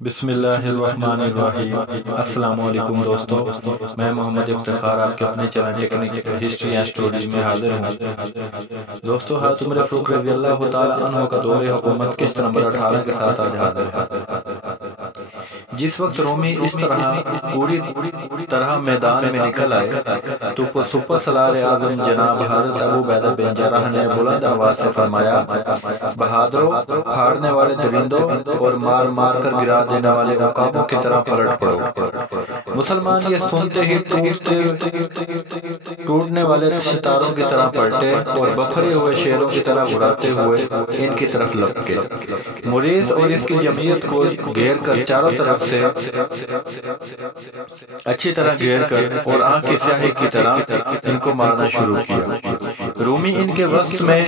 بسم اللہ الرحمن الرحیم۔ السلام علیکم دوستو، میں محمد افتخار آپ کے اپنے channel technique history and stories میں حاضر ہوں۔ دوستو، حضرت عمر فاروق رضی اللہ تعالی عنہ کا دور حکومت قسط نمبر 18 کے ساتھ آج حاضر ہے۔ جس وقت رومی اس طرح پوری طرح میدان میں نکل آئے تو سپر سالار اعظم جناب حضرت ابو عبیدہ بن جراح نے بلند آواز سے فرمایا، بہادروں، پھاڑنے والے درندوں اور مار مار کر گرا دینے والے عقابوں کی طرح پلٹ پڑو۔ مسلمان یہ سنتے ہی ٹوٹنے والے ستاروں کی طرح پلٹے اور بکھرے ہوئے شیروں کی طرح اڑاتے ہوئے ان کی طرف لپکے۔ مریض اور اس کی جمعیت کو گھیر کر چاروں طرف سے اچھی طرح گھیر کر اور آنکھ کی سیاہی کی طرح ان کو مارنا شروع کیا۔ رومی ان کے وقت میں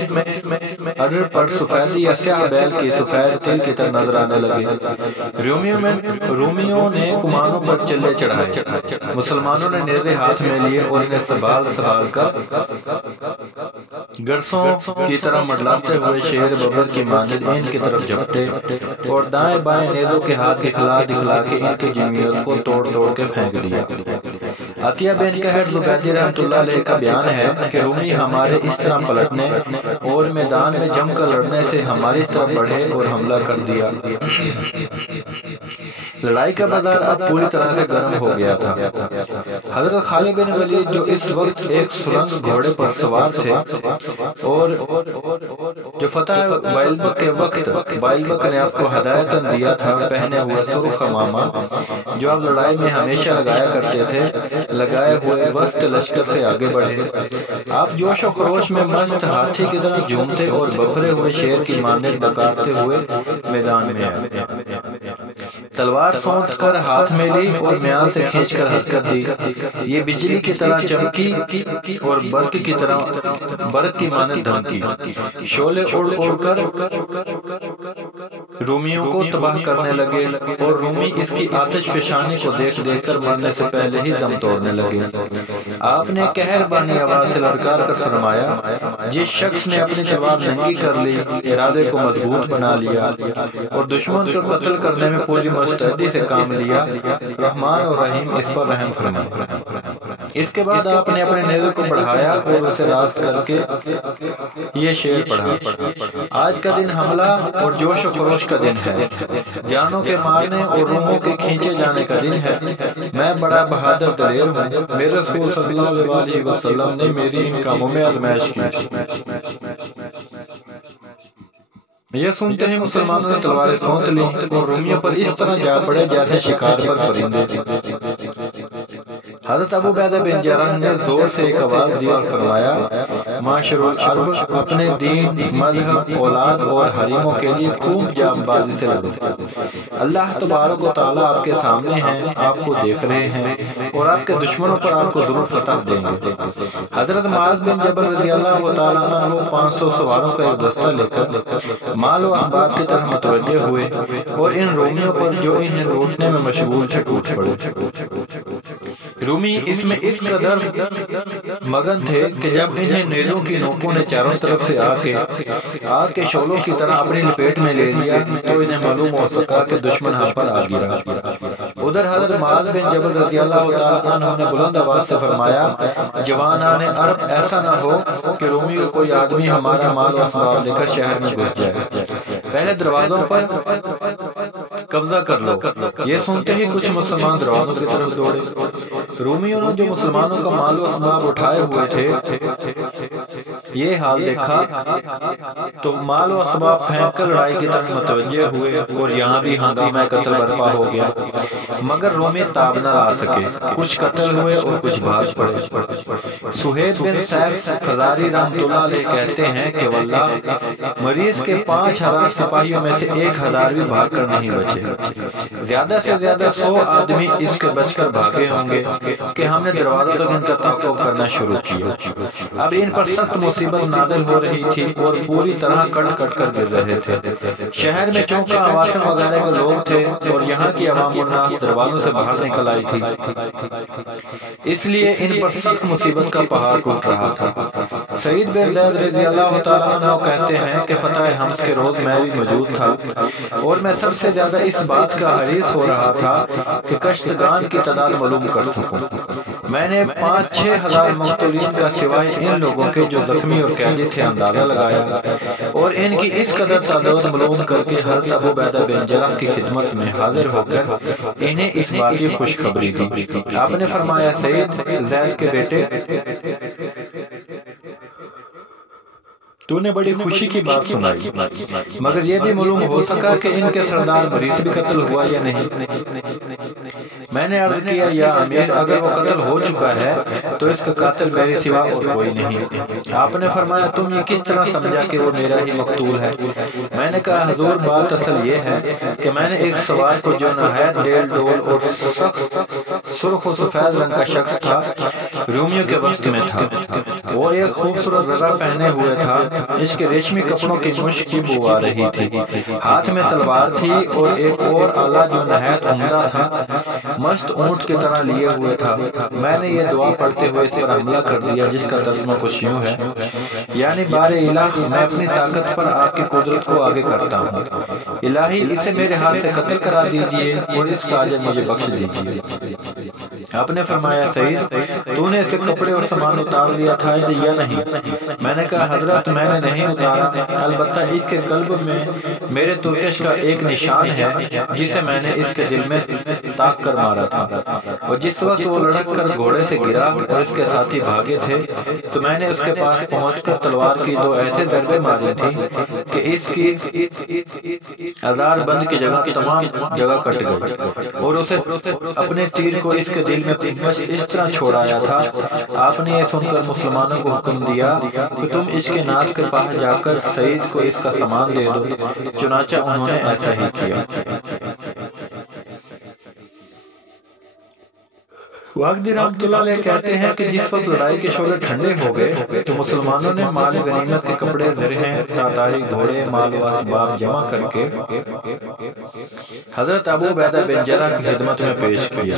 اڈر پر سفیدی یا سیاہ بیل کی سفید تل کی طرح نظر آنے لگے۔ رومیوں نے کمانوں پر چلے چڑھائے، مسلمانوں نے نیزے ہاتھ میں لیے اور انہیں سنبھال کر گرسوں کی طرح مڈلاتے ہوئے شیر ببر کی مانند ان کی طرف جھپٹے اور دائیں بائیں نیزوں کے ہاتھ دکھلا کے ان کی جمعیت کو توڑ کے پھینک دیا۔ عطیہ بن قہر زبیدی رحمۃ اللہ علیہ کا بیان ہے کہ رومی ہمارے اس طرح پلٹنے اور میدان میں جم کر لڑنے سے ہماری طرف بڑھے اور حملہ کر دیا۔ لڑائی کا بازار اب پوری طرح سے گرم ہو گیا تھا۔ حضرت خالد بن ولید جو اس وقت ایک سرنگ گھوڑے پر سوار تھے اور جو فتح بائلبک کے وقت بائلبک نے آپ کو ہدایتاً دیا تھا، پہنے ہوئے سرخ امامہ جو آپ لڑائی میں ہمیشہ لگایا کرتے تھے، لگائے ہوئے وسط لشکر سے آگے بڑھے۔ آپ جوش و خروش میں مست ہاتھی کی طرح جھومتے اور بکھرے ہوئے شیر کی مانند ڈکارتے ہوئے میدان میں آئے۔ تلوار سونت کر ہاتھ میں لی اور میان سے کھینچ کر حرکت دی۔ یہ بجلی کی طرح چمکی اور برق کی مانند دھمکی۔ شعلے اڑ کر رومیوں کو تباہ کرنے لگے اور رومی اس کی آتش فشانی کو دیکھ کر مرنے سے پہلے ہی دم توڑنے لگے۔ آپ نے قہر بانی آواز سے لڑکار کر فرمایا، جس شخص نے اپنی تلوار ننگی کر لی، ارادے کو مضبوط بنا لیا اور دشمن کو قتل کرنے میں پوری مستعدی سے کام لیا، رحمان اور رحیم اس پر رحم فرمائے۔ اس کے بعد آپ نے اپنے نیزے کو بڑھایا اور اسے راست کر کے یہ شعر پڑھا، آج کا دن حملہ اور جوش و خروش کا دن ہے، جانوں کے مارنے اور روحوں کے کھینچے جانے کا دن ہے۔ میں بڑا بہادر دلیر ہوں، میرے رسول صلی اللہ علیہ وسلم نے میری ان کاموں میں آزمائش کی۔ یہ سنتے ہی مسلمانوں نے تلواریں سونت لیں اور رومیوں پر اس طرح جا پڑے جیسے شکار پر پرندے۔ حضرت ابو عبیدہ بن جراح نے زور سے ایک آواز دی اور فرمایا، معاشر العرب، اپنے دین، مذہب، اولاد اور حریموں کے لیے خوب جام بازی سے لڑو۔ اللہ تبارک و تعالیٰ آپ کے سامنے ہیں، آپ کو دیکھ رہے ہیں اور آپ کے دشمنوں پر آپ کو ضرور فتح دیں گے۔ حضرت معاذ بن جبل رضی اللہ تعالیٰ عنہ 500 سواروں کا ایک دستہ لے کر مال و اسباب کی طرف متوجہ ہوئے اور ان رومیوں پر جو انہیں لوٹنے میں مشغول تھے ٹوٹ پڑے۔ رومی اس میں اس قدر مگن تھے کہ جب انہیں نیزوں کی نوکوں نے چاروں طرف سے آگ کے شعلوں کی طرح اپنی لپیٹ میں لے لیا تو انہیں معلوم ہو سکا کہ دشمن ہم پر آ گرا۔ ادھر حضرت معاذ بن جبل رضی اللہ تعالیٰ عنہ نے بلند آواز سے فرمایا، جوانان عرب، ایسا نہ ہو کہ رومی کو کوئی آدمی ہمارا مال و اسباب لے کر شہر میں گھس جائے، پہلے دروازوں پر قبضہ کر لو۔ یہ سنتے ہی کچھ مسلمان دروازوں کی طرف دوڑے۔ رومیوں نے جو مسلمانوں کا مال و اسباب اٹھائے ہوئے تھے یہ حال دیکھا تو مال و اسباب پھینک کر لڑائی کی طرف متوجہ ہوئے اور یہاں بھی ہنگامہ قتل برپا ہو گیا، مگر رومی تاب نہ لا سکے، کچھ قتل ہوئے اور کچھ بھاگ پڑے۔ سہیب بن سیف فزاری رحمۃ اللہ علیہ کہتے ہیں کہ واللہ مریض کے 5000 سپاہیوں میں سے 1000 بھی بھاگ کر نہیں بچے، زیادہ سے زیادہ 100 آدمی اس کے بچ کر بھاگے ہوں گے کہ ہم نے دروازوں تک ان کا تعاقب کرنا شروع کیا۔ اب ان پر سخت مصیبت نازل ہو رہی تھی اور پوری طرح طرح کٹ کٹ کر گر رہے تھے۔ شہر میں چونکہ عواسم وغیرہ کے لوگ تھے اور یہاں کی عوام الناس دروازوں سے باہر نکل آئی تھی، اس لیے ان پر سخت مصیبت کا پہاڑ ٹوٹ رہا تھا۔ سعید بن زید رضی اللہ تعالیٰ عنہ کہتے ہیں کہ فتح حمص کے روز میں بھی موجود تھا اور میں سب سے زیادہ اس بات کا حریص ہو رہا تھا کہ کشتگان کی تعداد معلوم کر سکوں۔ میں نے 5-6 ہزار مقتولین کا سوائے ان لوگوں کے جو زخمی اور قیدی تھے اندازہ لگایا اور ان کی اس قدر تعداد معلوم کر کے حضرت ابو عبیدہ بن جراح کی خدمت میں حاضر ہو کر انہیں اس بات کی خوشخبری دی۔ آپ نے فرمایا، سعید زید کے بیٹے، تو نے بڑی خوشی کی بات سنائی، مگر یہ بھی معلوم ہو سکا کہ ان کے سردار مریض بھی قتل ہوا یا نہیں؟ میں نے عرض کیا، یا امیر، اگر وہ قتل ہو چکا ہے تو اس کا قاتل میرے سوا اور کوئی نہیں۔ آپ نے فرمایا، تم یہ کس طرح سمجھا کہ وہ میرا ہی مقتول ہے؟ میں نے کہا، حضور، بات اصل یہ ہے کہ میں نے ایک سوار کو جو نہایت ڈیل ڈول اور سرخ و سفید رنگ کا شخص تھا، رومیوں کے وسط میں تھا۔ وہ ایک خوبصورت رضا پہنے ہوئے تھا، اس کے ریشمی کپڑوں کی مشک کی بو آ رہی تھی، ہاتھ میں تلوار تھی اور ایک اور آلہ جو نہایت عمدہ تھا مست اونٹ کی طرح لیے ہوئے تھا۔ میں نے یہ دعا پڑھتے ہوئے اس پر حملہ کر دیا، جس کا ترجمہ کچھ یوں ہے، یعنی بار الہ، میں اپنی طاقت پر آپ کی قدرت کو آگے کرتا ہوں، الہی اسے میرے ہاتھ سے قتل کرا دیجئے اور اس کا اجر مجھے بخش دیجئے۔ آپ نے فرمایا، سعید، تو نے اسے کپڑے اور سامان اتار دیا تھا یا نہیں؟ میں نے کہا، حضرت، میں نے نہیں اتارا، البتہ اس کے قلب میں میرے ترکش کا ایک نشان ہے جسے میں نے اس کے دل میں تاک کر مارا تھا، اور جس وقت وہ لڑک کر گھوڑے سے گرا اور اس کے ساتھی بھاگے تھے تو میں نے اس کے پاس پہنچ کر تلوار کی 2 ایسے ضربے ماری تھی کہ اس کی ہزار بند کی جگہ تمام جگہ کٹ گئی اور اسے اپنے تیر کو اس کے دل میں بس اس طرح چھوڑایا تھا۔ آپ نے یہ سن کر مسلمانوں کو حکم دیا کہ تم اس کے ناز کے پاس جا کر سعید کو اس کا سامان دے دو، چنانچہ انہوں نے ایسا ہی کیا۔ واقدی رحمۃ اللہ علیہ کہتے ہیں کہ جس وقت لڑائی کے شعلے ٹھنڈے ہو گئے تو مسلمانوں نے مال غنیمت کے کپڑے، زرہیں، تاتاری، گھوڑے، مال و اسباب جمع کر کے حضرت ابو عبیدہ بن جراح کی خدمت میں پیش کیا۔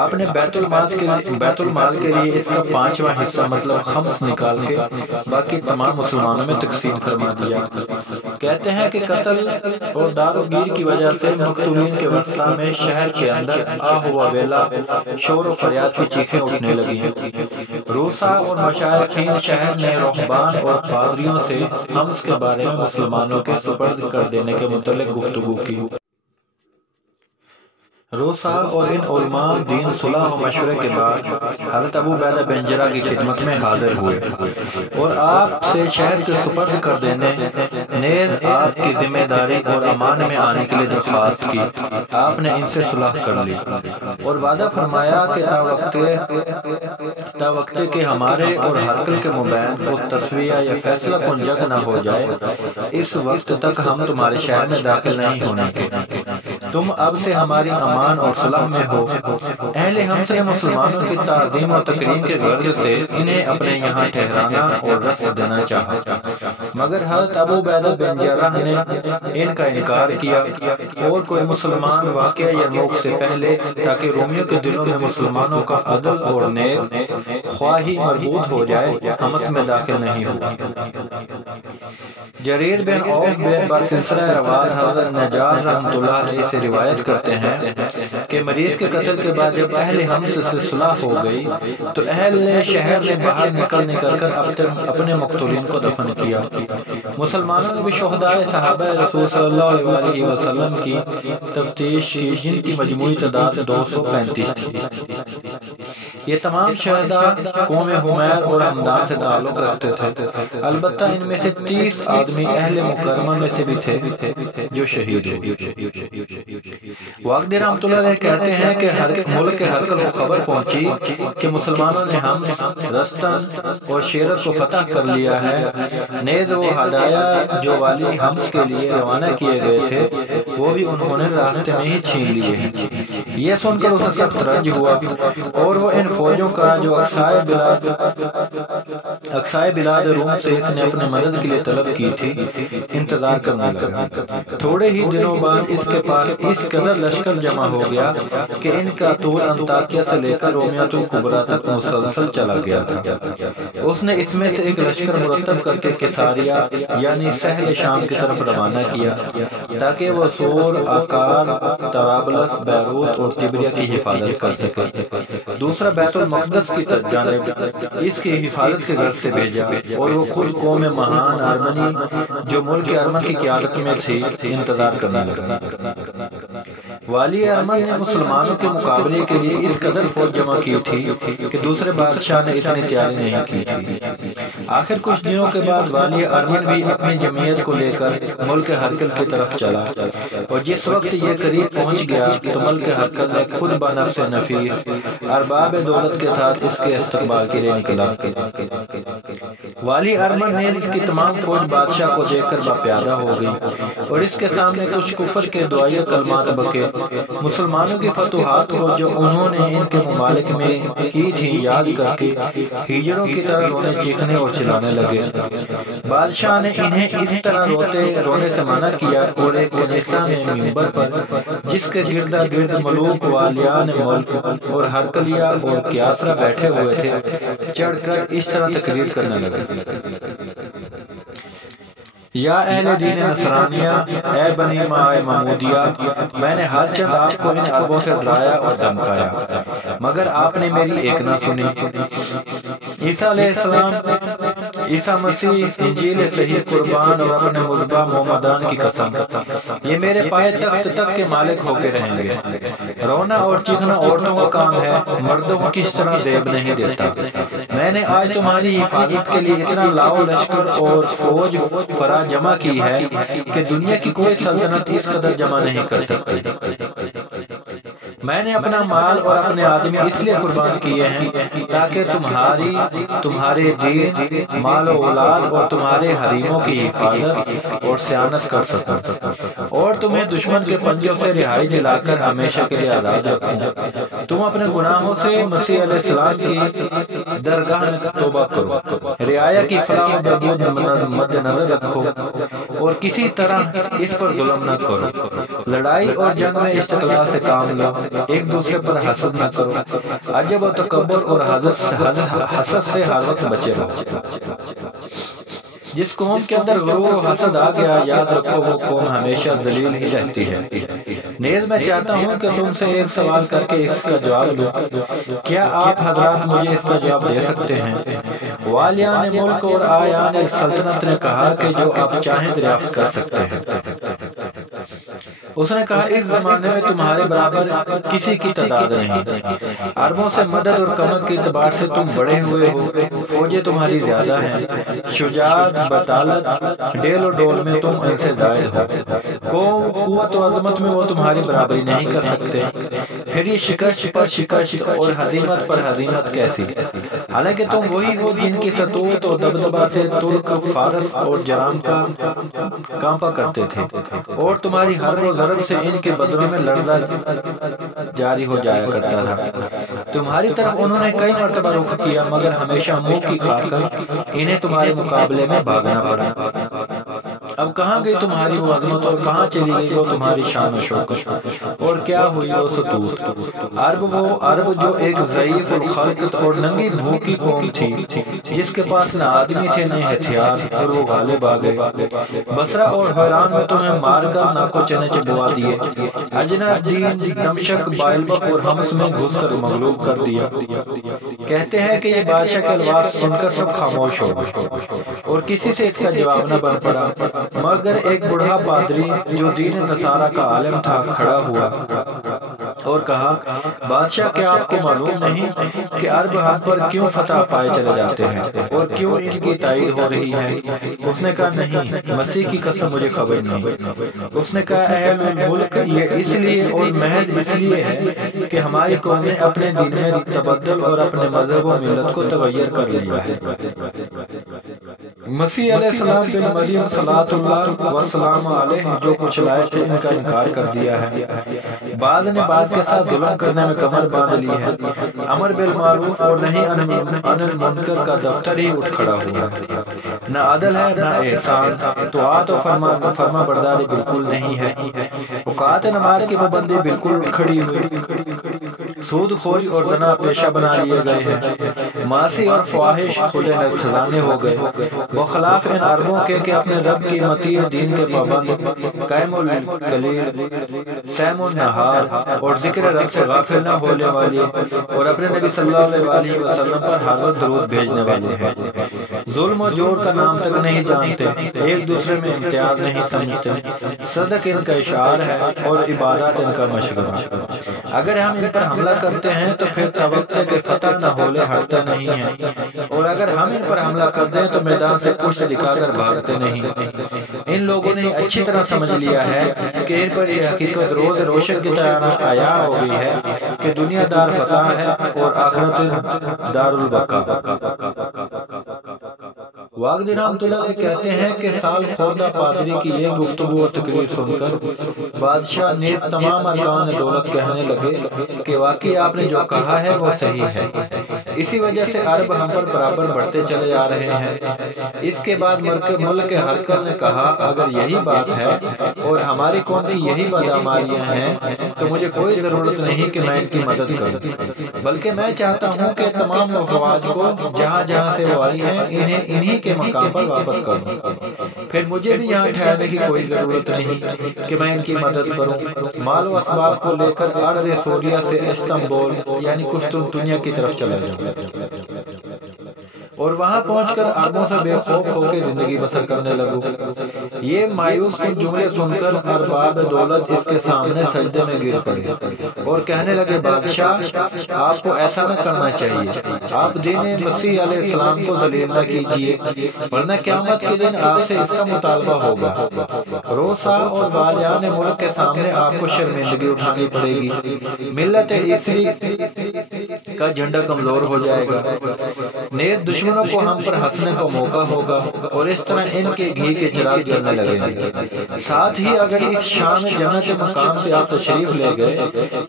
آپ نے بیت المال کے لیے اس کا 5واں حصہ مطلب خمس نکال کے باقی تمام مسلمانوں میں تقسیم فرما دیا۔ کہتے ہیں کہ قتل اور دار و گیر کی وجہ سے مقتولین کے وسطی میں شہر کے اندر آہ و ویلا، شور و فریاد کی چیخیں اٹھنے لگی۔ روسا اور مشائخین شہر نے رہبان اور پادریوں سے حمص کے بارے میں مسلمانوں کے سپرد کر دینے کے متعلق گفتگو کی۔ روسا اور ان علماء دین صلح و مشورے کے بعد حضرت ابو عبیدہ بن جراح کی خدمت میں حاضر ہوئے اور آپ سے شہر کے سپرد کر دینے، نیز آپ کی ذمہ داری اور امان میں آنے کے لیے درخواست کی۔ آپ نے ان سے صلح کر لی اور وعدہ فرمایا کہ تا وقت کے ہمارے اور ہرقل کے مابین کو تسویہ یا فیصلہ کن جنگ نہ ہو جائے، اس وقت تک ہم تمہارے شہر میں داخل نہیں ہونے کے۔ تم اب سے ہماری امان اور صلح میں ہو۔ اہل حمص نے مسلمانوں کی تعظیم و تکریم کے غرض سے انہیں اپنے یہاں ٹھہرانا اور رسد دینا چاہا، مگر حضرت ابو عبیدہ بن جراح نے ان کا انکار کیا اور کوئی مسلمان واقعہ یرموک سے پہلے، تاکہ رومیوں کے دلوں میں مسلمانوں کا عدل اور نیک خواہی مربوط ہو جائے، حمص میں داخل نہیں ہوا۔ جریر بن عوف بسلسلہ روایت حضرت نجار رحمۃ اللہ علیہ سے روایت کرتے ہیں کہ مریض کے قتل کے بعد جب اہل حمص سے صلح ہو گئی تو اہل شہر نے باہر نکل کر اپنے مقتولین کو دفن کیا۔ مسلمانوں نے بھی شہدائے صحابہ رسول صلی اللہ علیہ وسلم کی تفتیش کی، جن کی مجموعی تعداد 235 تھی۔ یہ تمام شہداء قوم حمیر اور ہمدان سے تعلق رکھتے تھے، البتہ ان میں سے 30 آدمی اہل مکرمہ میں سے بھی تھے جو شہید ہوئے۔ واقدی رحمۃ اللہ علیہ کہتے ہیں کہ ملک کے ہرقل کو خبر پہنچی کہ مسلمانوں نے حمص، رستن اور شیرت کو فتح کر لیا ہے، نیز وہ ہدایہ جو والی حمص کے لیے روانہ کیے گئے تھے وہ بھی انہوں نے راستے میں ہی چھین لیے ہیں۔ یہ سن کر اسے سخت رنج ہوا اور وہ ان فوجوں کا جو اقصائے بلاد روم سے اس نے اپنے مدد کے لیے طلب کی تھی انتظار کرنے لگا۔ تھوڑے ہی دنوں بعد اس کے پاس اس قدر لشکر جمع ہو گیا کہ ان کا طول انطاکیہ سے لے کر رومیات الکبریٰ تک مسلسل چلا گیا تھا۔ اس نے اس میں سے ایک لشکر مرتب کر کے کیساریہ یعنی سہل شام کی طرف روانہ کیا تاکہ وہ سور، آکار، طرابلس، بیروت اور تبریہ کی حفاظت کر سکے۔ دوسرا بیت المقدس کی جانب اس کی حفاظت کے غرض سے بھیجا اور وہ خود قوم مہان ارمنی جو ملک ارمن کی قیادت میں تھی انتظار کرنے لگا۔ والی ارمن نے مسلمانوں کے مقابلے کے لیے اس قدر فوج جمع کی تھی کہ دوسرے بادشاہ نے اتنی تیاری نہیں کی تھی۔ آخر کچھ دنوں کے بعد والی ارمن بھی اپنی جمعیت کو لے کر ملک ہرکل کی طرف چلا اور جس وقت یہ قریب پہنچ گیا تو ملک ہرکل نے خود بنفس نفیس ارباب دولت کے ساتھ اس کے استقبال کے لیے نکلا۔ والی ارمن نے اس کی تمام فوج بادشاہ کو دیکھ کر باپیادہ ہو گئی اور اس کے سامنے کچھ کفر کے دعائیہ کلمات بکے مسلمانوں کی فتوحات کو جو انہوں نے ان کے ممالک میں کی تھی یاد کر کے ہیجروں کی طرح رونے چیخنے اور چلانے لگے۔ بادشاہ نے انہیں اس طرح رونے سے منع کیا اور ایک کنیسہ میں منبر پر جس کے گردا گرد ملوک والیان ملک اور ہرکلیہ اور کیاسرا بیٹھے ہوئے تھے چڑھ کر اس طرح تقریر کرنے لگا: یا اہل دین نصرانیہ، اے بنی ماء محمودیہ، میں نے ہر چند آپ کو ان عربوں سے ڈرایا اور دھمکایا مگر آپ نے میری ایک نہ سنی۔ عیسیٰ علیہ السلام، عیسیٰ مسیح، انجیل صحیح، قربان اور اپنے مذبح محمدان کی قسم، یہ میرے پائے تخت تک کے مالک ہو کے رہیں گے۔ رونا اور چیخنا عورتوں کا کام ہے، مردوں کو کس طرح زیب نہیں دیتا۔ میں نے آج تمہاری حفاظت کے لیے اتنا لاؤ لشکر اور فوج فرا جمع کی ہے کہ دنیا کی کوئی سلطنت اس قدر جمع نہیں کر سکتی۔ میں نے اپنا مال اور اپنے آدمی اس لیے قربان کیے ہیں تاکہ تمہارے دین، مال و اولاد اور تمہارے حریموں کی حفاظت اور صیانت کر سکوں اور تمہیں دشمن کے پنجوں سے رہائی دلا کر ہمیشہ کے لیے آزاد رکھوں۔ تم اپنے گناہوں سے مسیح علیہ السلام کی درگاہ میں توبہ کرو، رعایا کی فلاح و بہبود مد نظر رکھو اور کسی طرح اس پر ظلم نہ کرو۔ لڑائی اور جنگ میں استقلال سے کام لو، ایک دوسرے پر حسد نہ کرو، عجب و تکبر اور حسد سے ہر وقت بچے رہو۔ جس قوم کے اندر غرور و حسد آ گیا یاد رکھو وہ قوم ہمیشہ ذلیل ہی رہتی ہے۔ نیز میں چاہتا ہوں کہ تم سے ایک سوال کر کے اس کا جواب دو، کیا آپ حضرات مجھے اس کا جواب دے سکتے ہیں؟ والیان ملک اور آیان سلطنت نے کہا کہ جو آپ چاہیں دریافت کر سکتے ہیں۔ اس نے کہا اس زمانے میں تمہارے برابر کسی کی تعداد نہیں، عربوں سے مدد اور کمک کے اعتبار سے تم بڑے ہوئے ہو، فوجیں تمہاری زیادہ ہیں، شجاعت، بطالت، ڈیل و ڈول میں تم ان سے زائد ہو، قوت و عظمت میں وہ تمہاری برابری نہیں کر سکتے، پھر یہ شکست پر شکست اور ہزیمت پر ہزیمت کیسی؟ حالانکہ تم وہی ہو جن کی سطوت اور دبدبہ سے ترک، فارس اور جرام کا کانپا کرتے تھے اور تمہاری حرب و ضرب سے ان کے بدروں میں لڑنا جاری ہو جایا کرتا تھا۔ تمہاری طرف انہوں نے کئی مرتبہ رخ کیا مگر ہمیشہ منہ کی کھا کر انہیں تمہارے مقابلے میں بھاگنا پڑا۔ اب کہاں گئی تمہاری وہ عظمت اور کہاں چلی گئی وہ تمہاری شان و شوکت اور کیا ہوئی وہ سطوت؟ عرب جو ایک ضعیف الخلقت اور ننگی بھوکی قوم تھی جس کے پاس نہ آدمی تھے نہ ہتھیار اور وہ غالب آ گئے۔ بصرہ اور حیران میں تمہیں مار کر ناکو چنے چبوا دیے، اجنا دین، دمشق، بائلبک اور حمص میں گھس کر مغلوب کر دیا۔ کہتے ہیں کہ یہ بادشاہ کے الفاظ سن کر سب خاموش ہو گئے اور کسی سے اس کا جواب نہ بن پڑا مگر ایک بوڑھا پادری جو دین نصارہ کا عالم تھا کھڑا ہوا اور کہا بادشاہ کیا آپ کو معلوم نہیں کہ عرب ہاتھ پر کیوں فتح پائے چلے جاتے ہیں اور کیوں ان کی تائید ہو رہی ہے؟ اس نے کہا نہیں، مسیح کی قسم مجھے خبر نہیں۔ اس نے کہا اہل ملک یہ اس لیے اور محض اس لیے ہے کہ ہماری قوم نے اپنے دین میں تبدل اور اپنے مذہب و ملت کو تغیر کر لیا ہے۔ مسیح علیہ السلام بن مریم صلوات اللہ وسلام علیہ جو کچھ لائے تھے ان کا انکار کر دیا ہے۔ بعض نے بعض کے ساتھ ظلم کرنے میں کمر باندھ لی ہے۔ امر بالمعروف اور نہی عن المنکر کا دفتر ہی اٹھ کھڑا ہوا ہے۔ نہ عدل ہے نہ احسان، اطاعت و فرما برداری بالکل نہیں ہے۔ اوقات نماز کی پابندی بالکل کھڑی ہوئی، سود خوری اور زنا پیشہ بنا لیے گئے ہیں۔ معاصی اور فواحش کھلے خزانے ہو گئے، بخلاف ان عربوں کے کہ اپنے رب کی مطیع دین کے پابند، قائم القلیل، سیم النہار اور ذکر رب سے غافل نہ ہونے والے، اور اپنے نبی صلی اللہ علیہ وسلم پر ہر وقت درود بھیجنے والے ہیں۔ ظلم و جور کا نام تک نہیں جانتے، ایک دوسرے میں امتیاز نہیں سمجھتے، صدق ان کا اشعار ہے اور عبادات ان کا مشغلہ۔ اگر ہم ان پر حملہ کرتے ہیں تو پھر توقع کہ فتح نہ ہولے ہٹتا نہیں ہے، اور اگر ہم ان پر حملہ کر دیں تو میدان سے پشت دکھا کر بھاگتے نہیں۔ ان لوگوں نے اچھی طرح سمجھ لیا ہے کہ ان پر یہ حقیقت روز روشن کی طرح عیاں ہو گئی ہے کہ دنیا دار فتح ہے اور آخرت دار البقا۔ واغدی رحمۃ اللہ علیہ کہتے ہیں کہ سال خوردہ پادری کی یہ گفتگو اور تقریر سن کر بادشاہ نیز تمام ارکان دولت کہنے لگے کہ واقعی آپ نے جو کہا ہے وہ صحیح ہے، اسی وجہ سے عرب ہم پر برابر بڑھتے چلے جا رہے ہیں۔ اس کے بعد ملک ہرقل نے کہا اگر یہی بات ہے اور ہماری قوم کی یہی بدعمالیاں ہیں تو مجھے کوئی ضرورت نہیں کہ میں ان کی مدد کروں، بلکہ میں چاہتا ہوں کہ تمام افواج کو جہاں جہاں سے وہ آئی ہیں انہی کے مقام پر واپس کر دوں، پھر مجھے بھی یہاں ٹھہرنے کی کوئی ضرورت نہیں کہ میں ان کی مدد کروں۔ مال و اسباب کو لے کر ارض سوریہ سے استنبول یعنی قسطنطنیہ کی طرف چلا جاؤں اور وہاں پہنچ کر عربوں سے بے خوف ہو کے زندگی بسر کرنے لگوں۔ یہ مایوس کن جملے سن کر ارباب دولت اس کے سامنے سجدے میں گر پڑے اور کہنے لگے بادشاہ آپ کو ایسا نہ کرنا چاہیے، آپ دین مسیح علیہ السلام کو ذلیل نہ کیجیے ورنہ قیامت کے دن آپ سے اس کا مطالبہ ہوگا۔ روسا اور والیان ملک کے سامنے آپ کو شرمندگی اٹھانی پڑے گی، ملت عیسوی کا جھنڈا کمزور ہو جائے گا، نیز دشمنوں کو ہم پر ہنسنے کا موقع ہوگا اور اس طرح ان کے گھی کے چراغ جلنے لگیں گے۔ ساتھ ہی اگر اس شام جنت مقام سے آپ تشریف لے گئے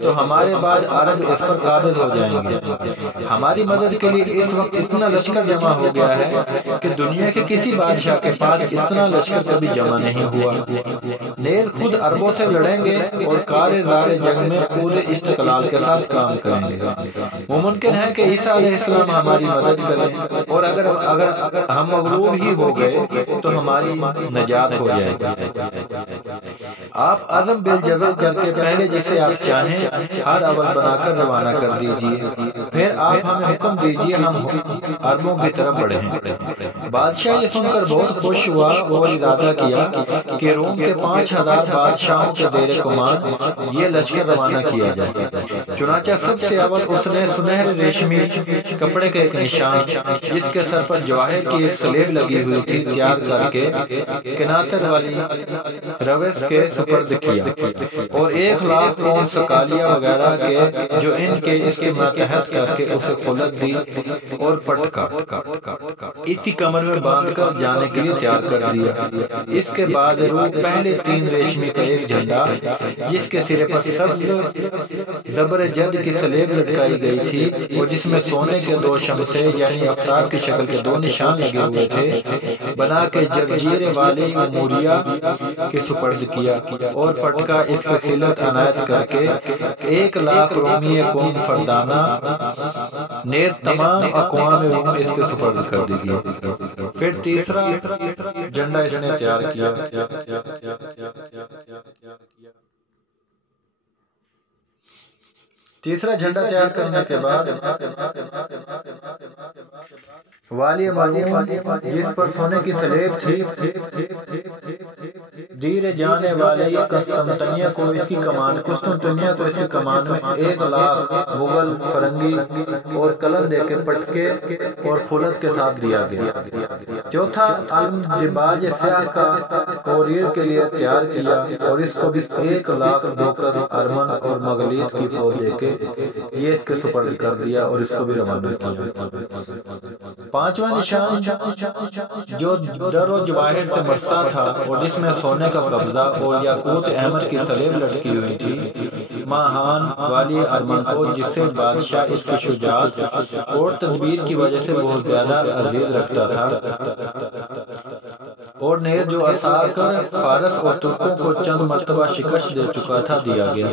تو ہمارے بعد عرب اس پر قابض ہو جائیں گے۔ ہماری مدد کے لیے اس وقت اتنا لشکر جمع ہو گیا ہے کہ دنیا کے کسی بادشاہ کے پاس اتنا لشکر کبھی جمع نہیں ہوا، نیز خود عربوں سے لڑیں گے اور کار زار جنگ میں پورے استقلال کے ساتھ کام کریں گے۔ ممکن ہے کہ عیسیٰ علیہ السلام ہماری مدد کریں اور اگر ہم مغلوب ہی ہو گئے تو ہماری نجات ہو جائے گی۔ آپ عزم بالجزم کر کے پہلے جسے آپ چاہیں ہر اول بنا کر روانہ کر دیجئے، پھر آپ ہمیں حکم دیجئے ہم عربوں کی طرف بڑھیں۔ بادشاہ یہ سن کر بہت خوش ہوا اور ارادہ کیا کہ روم کے 5000 بادشاہوں کے زیر کمان یہ لشکر روانہ کیا جائے۔ چنانچہ سب سے اول اس نے سنہرے ریشمی کپڑے کے ایک نشان جس کے سر پر جواہر کی ایک سلیب لگی ہوئی تھی تیار کر کے کناتر والی رویس کے سپرد کیا اور 1,00,000 اون سکالیہ وغیرہ کے جو ان کے اس کے ماتحت کر کے اسے خلط دی اور پٹکا اسی کمر میں باندھ کر جانے کے لیے تیار کر دیا۔ اس کے بعد روح پہلے 3 ریشمی کا ایک جھنڈا جس کے سرے پر سبز زبر جد کی سلیب لٹکائی گئی تھی اور جس میں سونے کے 2 شمسے یعنی افطار کی شکل کے 2 نشان لگے ہوئے تھے بنا کے جرجیر والی اموریہ کے سپرد کیا اور پٹکا اس کے خلت عنایت کر کے 1,00,000 رومی قوم فردانہ نیز تمام اقوام روم اس کے سپرد کر دی گئی۔ پھر تیسرا جھنڈا اس نے تیار کیا۔ تیسرا جھنڈا تیار کرنے کے بعد والی معلوم جس پر سونے کی سلیب تھی دیر جانے والے قسطنطنیہ کو اس کی کمان میں 1,00,000 مغل فرنگی اور قلم دے کے پٹکے اور خلط کے ساتھ دیا گیا۔ چوتھا الدباج سیاہ کا کوریر کے لیے تیار کیا اور اس کو بھی 1,00,000 دوکس ارمن اور مغلیت کی فوج دے کے یہ اس کے سپرد کر دیا اور اس کو بھی روانہ کیا۔ پانچواں نشان جو در و جواہر سے مرصع تھا اور جس میں سونے کا قبضہ اور یاقوت احمر کی سلیب لٹکی ہوئی تھی، ماہان والی ارمنکوٹ، جس سے بادشاہ اس کی شجاعت اور تدبیر کی وجہ سے بہت زیادہ عزیز رکھتا تھا، اور نیز جو عصا کر فارس اور ترکوں کو چند مرتبہ شکست دے چکا تھا دیا گیا۔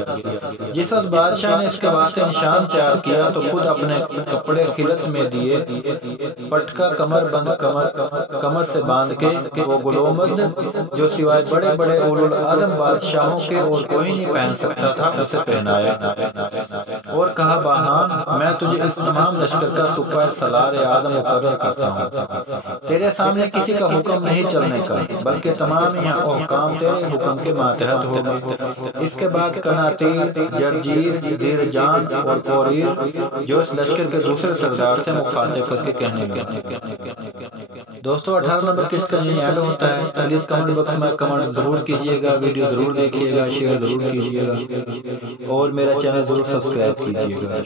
جس وقت بادشاہ نے اس کے واسطے نشان تیار کیا تو خود اپنے کپڑے خلط میں دیے، پٹکا کمر سے باندھ کے وہ گلومد جو سوائے بڑے بڑے اولو العزم بادشاہوں کے اور کوئی نہیں پہن سکتا تھا اسے پہنایا، اور کہا باہان میں تجھے اس تمام لشکر کا سپہ سالار اعظم مقرر کرتا ہوں، تیرے سامنے کسی کا حکم نہیں چلنے کا، بلکہ تمام یہ حکام تیرے حکم کے ماتحت ہوں گے۔ اس کے بعد کناتیر، جرجیر، دیرجان اور پوریر جو اس لشکر کے دوسرے سردار تھے مخاطب کر کے کہنے لگے۔ دوستو 18 نمبر قسط کا یہی اینڈ ہوتا ہے۔ پلیز کمنٹ باکس میں کمنٹ ضرور کیجیے گا، ویڈیو ضرور دیکھیے گا، شیئر ضرور کیجیے گا اور میرا چینل ضرور سبسکرائب کیجیے گا۔